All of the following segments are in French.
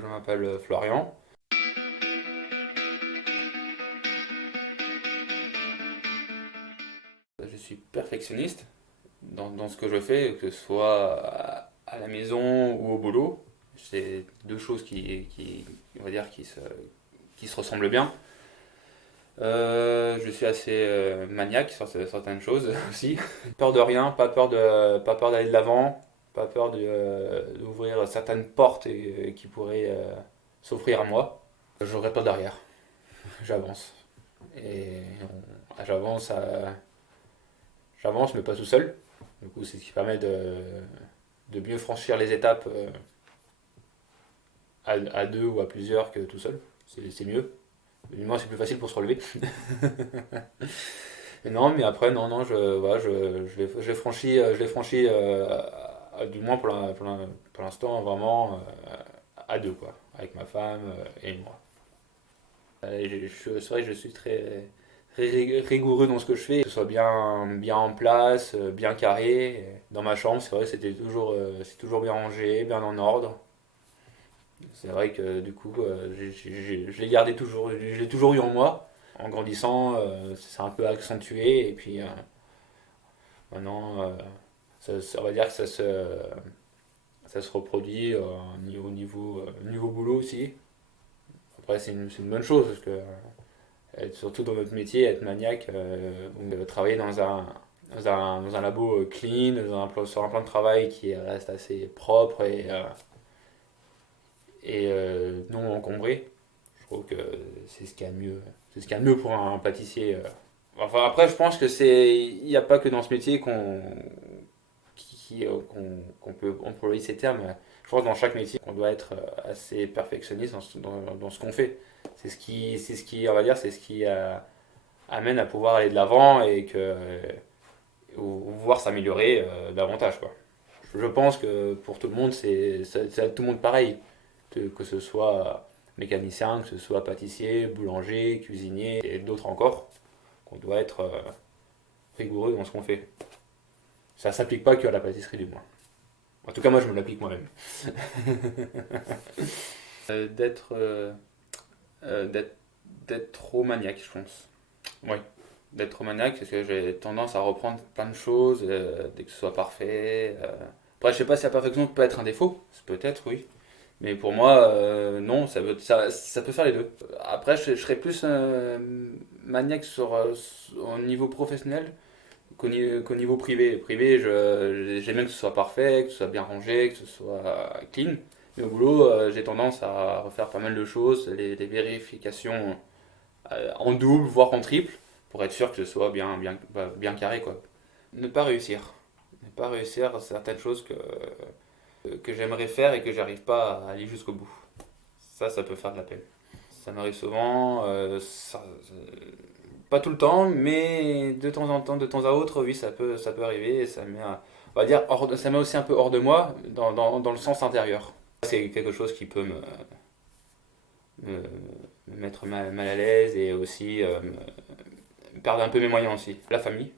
Je m'appelle Florian. Je suis perfectionniste dans ce que je fais, que ce soit à la maison ou au boulot. C'est deux choses on va dire, qui se ressemblent bien. Je suis assez maniaque sur certaines choses aussi. Peur de rien, pas peur d'aller de l'avant, pas peur d'ouvrir certaines portes qui pourraient s'offrir à moi. Je regarde pas derrière, j'avance. Et j'avance j'avance mais pas tout seul. Du coup, c'est ce qui permet de mieux franchir les étapes à deux ou à plusieurs que tout seul. C'est mieux. Du moins, c'est plus facile pour se relever. Et non, mais après, non, non, voilà, je l'ai franchi du moins pour l'instant, vraiment à deux, quoi. Avec ma femme et moi. C'est vrai que je suis très rigoureux dans ce que je fais, que ce soit bien en place, bien carré. Dans ma chambre, c'est vrai que c'est toujours bien rangé, bien en ordre. C'est vrai que du coup, je l'ai gardé toujours, je l'ai toujours eu en moi. En grandissant, c'est un peu accentué et puis maintenant, on va dire que ça se reproduit niveau boulot aussi. Après, c'est une bonne chose parce que surtout dans notre métier, être maniaque, travailler dans un labo clean, sur un plan de travail qui reste assez propre et non encombré. Je trouve que c'est ce qu'il y a de mieux. C'est ce qu'il y a de mieux pour un pâtissier. Enfin, après, je pense que il n'y a pas que dans ce métier qu'on peut employer ces termes. Je pense que dans chaque métier, on doit être assez perfectionniste dans ce qu'on fait. C'est ce qui, on va dire, c'est ce qui amène à pouvoir aller de l'avant ou voir s'améliorer davantage, quoi. Je pense que pour tout le monde, c'est tout le monde pareil. Que ce soit mécanicien, que ce soit pâtissier, boulanger, cuisinier et d'autres encore, qu'on doit être rigoureux dans ce qu'on fait. Ça s'applique pas que à la pâtisserie du moins. En tout cas, moi, je me l'applique moi-même. Euh, d'être euh, euh, d'être d'être trop maniaque, je pense. Oui, d'être trop maniaque parce que j'ai tendance à reprendre plein de choses dès que ce soit parfait. Après, je sais pas si la perfection peut être un défaut, peut-être, oui. Mais pour moi, non, ça peut faire les deux. Après, je serais plus maniaque au niveau professionnel qu'au niveau privé. Privé, j'aime bien que ce soit parfait, que ce soit bien rangé, que ce soit clean. Mais au boulot, j'ai tendance à refaire pas mal de choses, les vérifications en double, voire en triple, pour être sûr que ce soit bien carré, quoi. Ne pas réussir. Ne pas réussir certaines choses que j'aimerais faire et que j'arrive pas à aller jusqu'au bout. Ça peut faire de la peine. Ça m'arrive souvent, pas tout le temps, mais de temps en temps, de temps à autre, oui, ça peut arriver. Et on va dire, ça met aussi un peu hors de moi, dans le sens intérieur. C'est quelque chose qui peut me, me mettre mal à l'aise et aussi perdre un peu mes moyens aussi. La famille,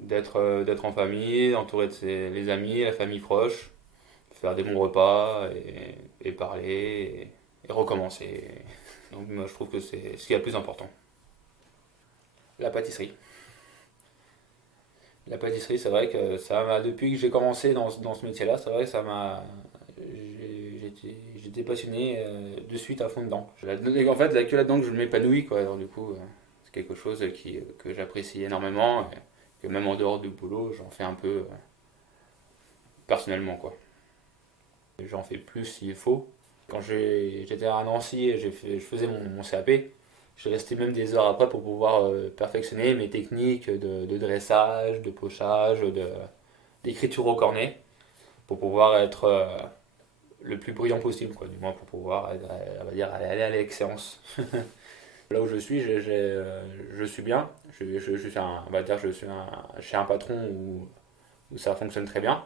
d'être en famille, entouré de les amis, la famille proche, faire des bons repas et parler et recommencer. Donc moi je trouve que c'est ce qui est le plus important. La pâtisserie. La pâtisserie, c'est vrai que depuis que j'ai commencé dans ce métier-là, c'est vrai que j'étais passionné de suite à fond dedans. En fait, il n'y a que là-dedans que je m'épanouis, quoi. Alors, du coup, c'est quelque chose que j'apprécie énormément, et que même en dehors du boulot, j'en fais un peu personnellement, quoi. J'en fais plus s'il faut. Quand j'étais à Nancy et je faisais mon CAP, je restais même des heures après pour pouvoir perfectionner mes techniques de dressage, de pochage, d'écriture au cornet, pour pouvoir être le plus brillant possible, quoi, du moins pour pouvoir on va dire, aller à l'excellence. Là où je suis, je suis bien. Je suis on va dire, chez un patron où ça fonctionne très bien.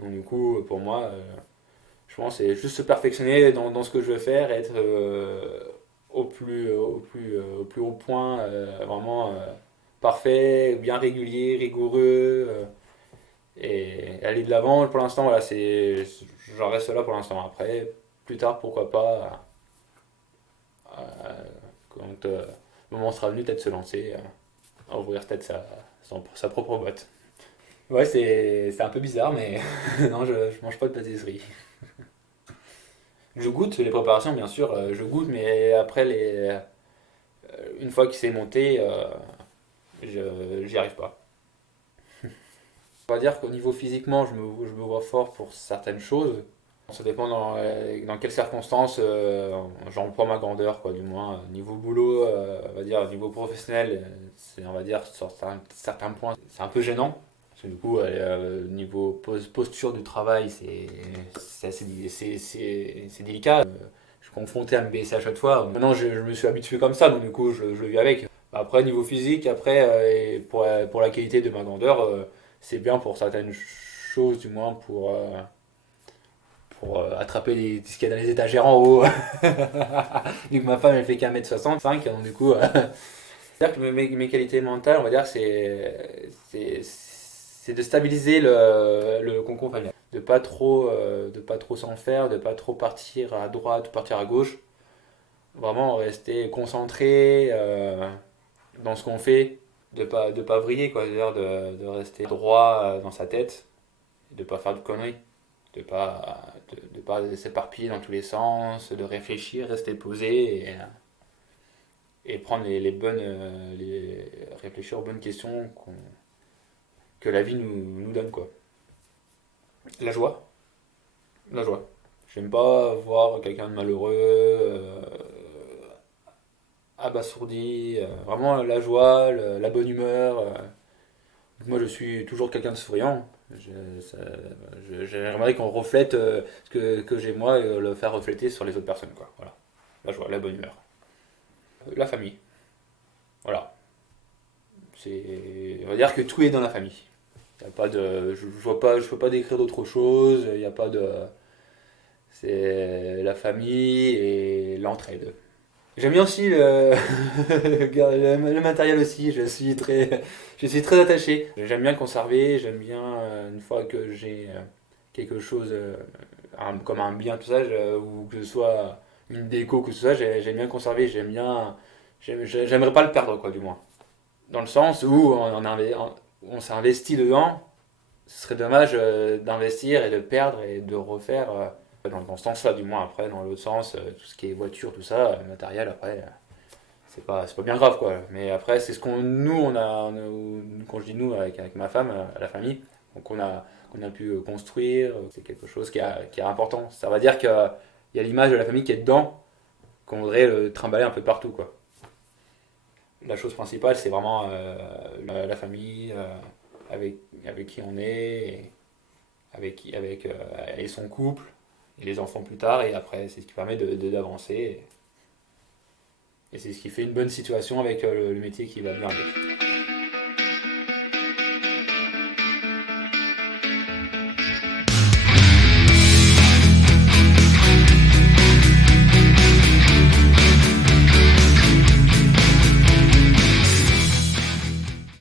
Donc du coup, pour moi, je pense que c'est juste se perfectionner dans ce que je veux faire, être au plus haut point, vraiment parfait, bien régulier, rigoureux, et aller de l'avant. Pour l'instant, voilà, j'en reste là pour l'instant. Après, plus tard, pourquoi pas, quand le moment sera venu, peut-être se lancer, à ouvrir peut-être sa propre boîte. Ouais, c'est un peu bizarre, mais non, je mange pas de pâtisserie. Je goûte les préparations, bien sûr, je goûte, mais après, une fois qu'il s'est monté, j'y arrive pas. On va dire qu'au niveau physiquement, je me vois fort pour certaines choses. Ça dépend dans quelles circonstances j'en prends ma grandeur, quoi, du moins. Niveau boulot, on va dire, niveau professionnel, c'est, on va dire, sur certains points, c'est un peu gênant. Parce que du coup, niveau posture du travail, c'est délicat. Je suis confronté à me baisser à chaque fois. Maintenant, je me suis habitué comme ça, donc du coup, je vis avec. Après, niveau physique, après, et pour la qualité de ma grandeur, c'est bien pour certaines choses, du moins pour attraper ce qu'il y a dans les étagères en haut. Vu que ma femme, elle fait qu'un mètre 65, donc du coup, c'est-à-dire que mes qualités mentales, on va dire, c'est de stabiliser le cocon familial. De pas trop s'en faire, de pas trop partir à droite ou partir à gauche. Vraiment rester concentré dans ce qu'on fait, de pas vriller, quoi. C'est-à-dire de rester droit dans sa tête, de pas faire de conneries, de pas s'éparpiller dans tous les sens, de réfléchir, rester posé et prendre les bonnes, réfléchir aux bonnes questions que la vie nous donne, quoi. La joie, la joie. J'aime pas voir quelqu'un de malheureux, abasourdi. Vraiment la joie, la bonne humeur. Moi, je suis toujours quelqu'un de souriant. J'aimerais qu'on reflète que j'ai moi et le faire refléter sur les autres personnes, quoi. Voilà. La joie, la bonne humeur. La famille. Voilà. On va dire que tout est dans la famille. Y a pas de, je vois pas, je peux pas décrire d'autre chose. Il y a pas de, c'est la famille et l'entraide. J'aime bien aussi le matériel aussi. Je suis très attaché. J'aime bien le conserver. J'aime bien une fois que j'ai quelque chose comme un bien tout ça, ou que ce soit une déco que tout ça, j'aime bien le conserver. J'aimerais pas le perdre, quoi, du moins. Dans le sens où on s'est investi dedans. Ce serait dommage d'investir et de perdre et de refaire dans ce sens-là, du moins. Après, dans l'autre sens, tout ce qui est voiture, tout ça, matériel, après, c'est pas bien grave, quoi. Mais après, c'est ce quand je dis nous, avec ma femme, la famille, donc qu'on a pu construire, c'est quelque chose qui est important. Ça va dire qu'il y a l'image de la famille qui est dedans, qu'on voudrait le trimballer un peu partout, quoi. La chose principale, c'est vraiment la famille, avec, avec qui on est, et son couple, et les enfants plus tard, et après, c'est ce qui permet d'avancer. Et c'est ce qui fait une bonne situation avec le métier qui va bien avec.